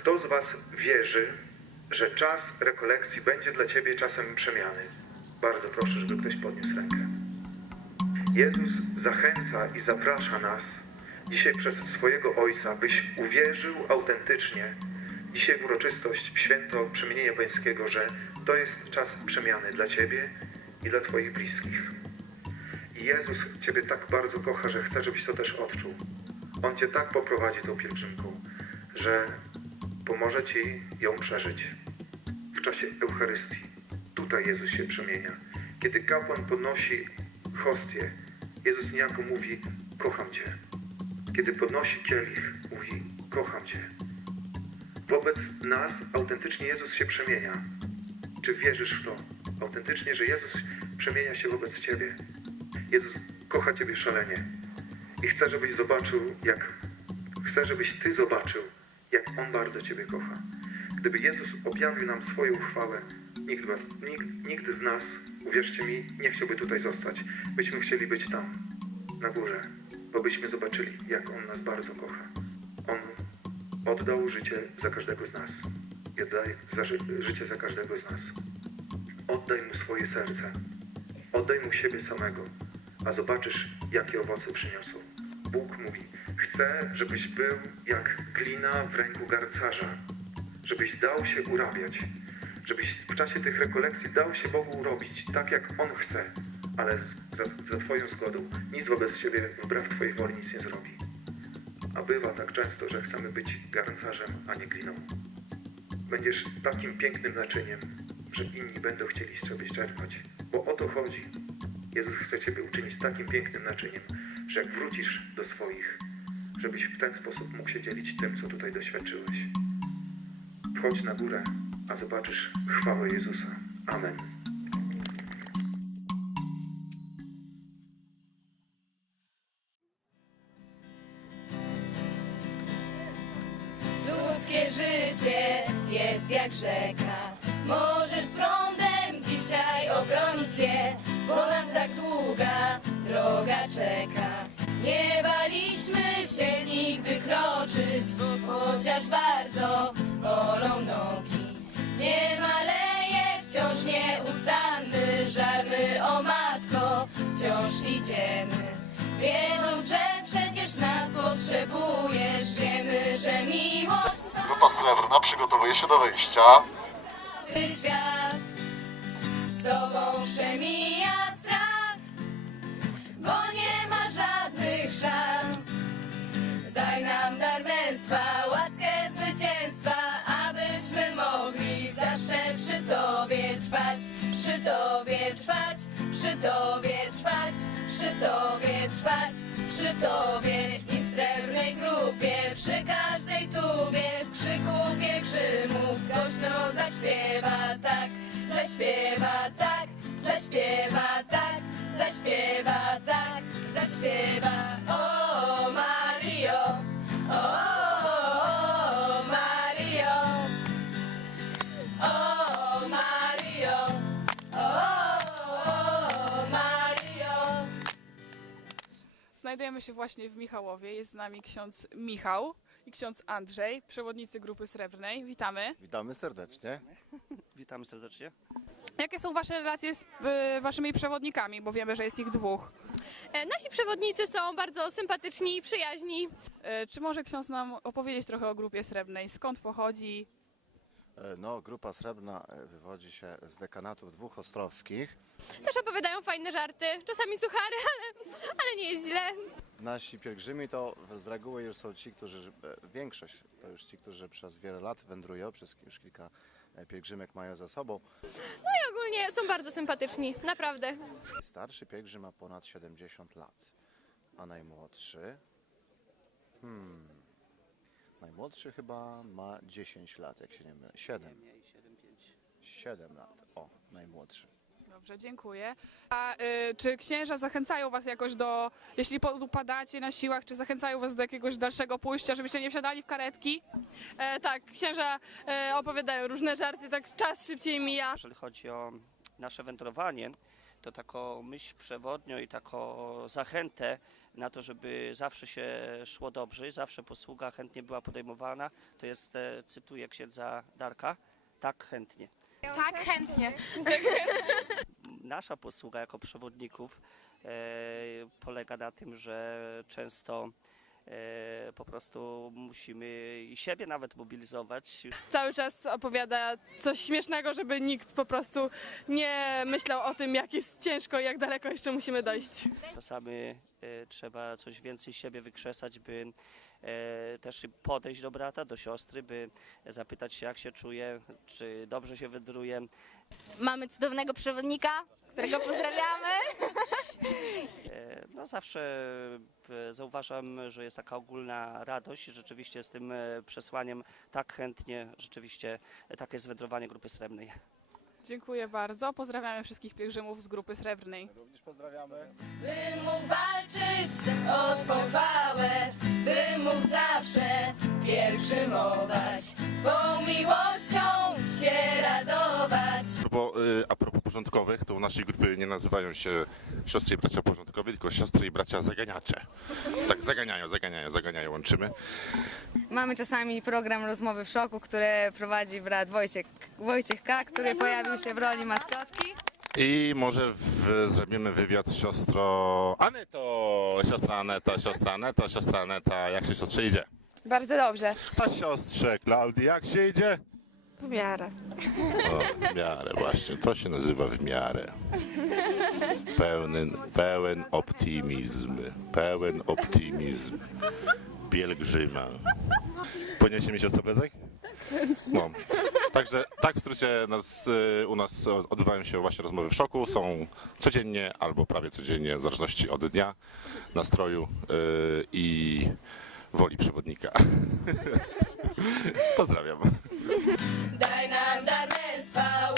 Kto z Was wierzy, że czas rekolekcji będzie dla Ciebie czasem przemiany? Bardzo proszę, żeby ktoś podniósł rękę. Jezus zachęca i zaprasza nas dzisiaj przez swojego Ojca, byś uwierzył autentycznie dzisiaj w uroczystość święto przemienienia pańskiego, że to jest czas przemiany dla Ciebie i dla Twoich bliskich. I Jezus Ciebie tak bardzo kocha, że chce, żebyś to też odczuł. On Cię tak poprowadzi tą pielgrzymką, że pomoże Ci ją przeżyć w czasie Eucharystii. Tutaj Jezus się przemienia. Kiedy kapłan podnosi hostię, Jezus niejako mówi: Kocham Cię. Kiedy podnosi kielich, mówi: Kocham Cię. Wobec nas autentycznie Jezus się przemienia. Czy wierzysz w to? Autentycznie, że Jezus przemienia się wobec Ciebie. Jezus kocha Ciebie szalenie i chce, żebyś zobaczył, jak chce, żebyś Ty zobaczył, On bardzo Ciebie kocha. Gdyby Jezus objawił nam swoją chwałę, nikt, was, nikt, nikt z nas, uwierzcie mi, nie chciałby tutaj zostać. Byśmy chcieli być tam, na górze, bo byśmy zobaczyli, jak On nas bardzo kocha. On oddał życie za każdego z nas i oddaje za ży- życie za każdego z nas. Oddaj Mu swoje serce. Oddaj Mu siebie samego, a zobaczysz, jakie owoce przyniosą. Bóg mówi, chcę, żebyś był jak glina w ręku garcarza, żebyś dał się urabiać, żebyś w czasie tych rekolekcji dał się Bogu urobić tak, jak On chce, ale za, za Twoją zgodą. Nic wobec Ciebie, wbrew Twojej woli, nic nie zrobi. A bywa tak często, że chcemy być garncarzem, a nie gliną. Będziesz takim pięknym naczyniem, że inni będą chcieli z Ciebie czerpać. Bo o to chodzi. Jezus chce Ciebie uczynić takim pięknym naczyniem, że jak wrócisz do swoich, żebyś w ten sposób mógł się dzielić tym, co tutaj doświadczyłeś. Wchodź na górę, a zobaczysz chwałę Jezusa. Amen. Ludzkie życie jest jak rzeka. Możesz z prądem dzisiaj obronić je, bo nas tak długa droga czeka. Nie baliśmy się nigdy kroczyć, chociaż bardzo bolą nogi. Nie maleje wciąż nieustanny żar my o matko wciąż idziemy. Wiedząc, że przecież nas potrzebujesz, wiemy, że miłość Twa Grupa Srebrna przygotowuje się do wyjścia. cały świat z Tobą przemija męstwa, łaskę zwycięstwa, abyśmy mogli zawsze przy Tobie trwać, przy Tobie trwać, przy Tobie trwać, przy Tobie trwać, przy Tobie i w srebrnej grupie, przy każdej tubie, w krzyku pielgrzymów głośno zaśpiewa tak, zaśpiewa tak, zaśpiewa tak, zaśpiewa tak, zaśpiewa o Znajdujemy się właśnie w Michałowie. Jest z nami ksiądz Michał i ksiądz Andrzej, przewodnicy Grupy Srebrnej. Witamy. Witamy serdecznie. Witamy serdecznie. Jakie są Wasze relacje z y, Waszymi przewodnikami, bo wiemy, że jest ich dwóch. E, Nasi przewodnicy są bardzo sympatyczni i przyjaźni. Y, Czy może ksiądz nam opowiedzieć trochę o Grupie Srebrnej? Skąd pochodzi? E, No, Grupa Srebrna e, wywodzi się z dekanatów dwóch ostrowskich. Też opowiadają fajne żarty, czasami suchary, ale, ale nie jest źle. Nasi pielgrzymi to z reguły już są ci, którzy, e, większość to już ci, którzy przez wiele lat wędrują, przez już kilka e, pielgrzymek mają za sobą. I ogólnie są bardzo sympatyczni, naprawdę. Starszy pielgrzym ma ponad 70 lat, a najmłodszy... Hmm... Najmłodszy chyba ma 10 lat, jak się nie mylę. 7. 7 lat. O, najmłodszy. Dobrze, dziękuję. A y, czy księża zachęcają Was jakoś do, jeśli upadacie na siłach, czy zachęcają Was do jakiegoś dalszego pójścia, żebyście nie wsiadali w karetki? E, tak, księża e, opowiadają różne żarty, tak czas szybciej mija. Jeżeli chodzi o nasze wędrowanie, to taką myśl przewodnią i taką zachętę na to, żeby zawsze się szło dobrze, zawsze posługa chętnie była podejmowana. To jest, e, cytuję księdza Darka, tak chętnie. Tak, chętnie. Nasza posługa jako przewodników e, polega na tym, że często e, po prostu musimy i siebie nawet mobilizować. Cały czas opowiada coś śmiesznego, żeby nikt po prostu nie myślał o tym, jak jest ciężko i jak daleko jeszcze musimy dojść. Czasami e, trzeba coś więcej siebie wykrzesać, by też podejść do brata, do siostry, by zapytać się, jak się czuje, czy dobrze się wydruje. Mamy cudownego przewodnika, którego pozdrawiamy. E, No zawsze e, zauważam, że jest taka ogólna radość i rzeczywiście z tym e, przesłaniem tak chętnie rzeczywiście e, takie jest wędrowanie Grupy Srebrnej. Dziękuję bardzo. Pozdrawiamy wszystkich pielgrzymów z grupy srebrnej. Również pozdrawiamy. By mógł walczyć o Twą chwałę, by mógł zawsze pielgrzymować, Twą miłością się a propos porządkowych, to w naszej grupie nie nazywają się siostry i bracia porządkowi, tylko siostry i bracia zaganiacze. Tak, zaganiają, zaganiają, zaganiają, łączymy. Mamy czasami program Rozmowy w szoku, które prowadzi brat Wojciech, Wojciech K., który pojawił się w roli maskotki. I może w, zrobimy wywiad z siostrą Aneto. Siostra Aneta, siostra Aneta, siostra Aneta, jak się siostrze idzie? Bardzo dobrze. Ta siostrze Klaudii, jak się idzie? W miarę. O, w miarę, właśnie, to się nazywa w miarę. Pełny, pełen optymizm, pełen optymizm. Pielgrzyma. Poniesie mi siostra plecak? No. Także tak w skrócie nas, y, u nas odbywają się właśnie rozmowy w szoku. Są codziennie albo prawie codziennie, w zależności od dnia, nastroju y, i woli przewodnika. Pozdrawiam. Daj nam dar męstwa,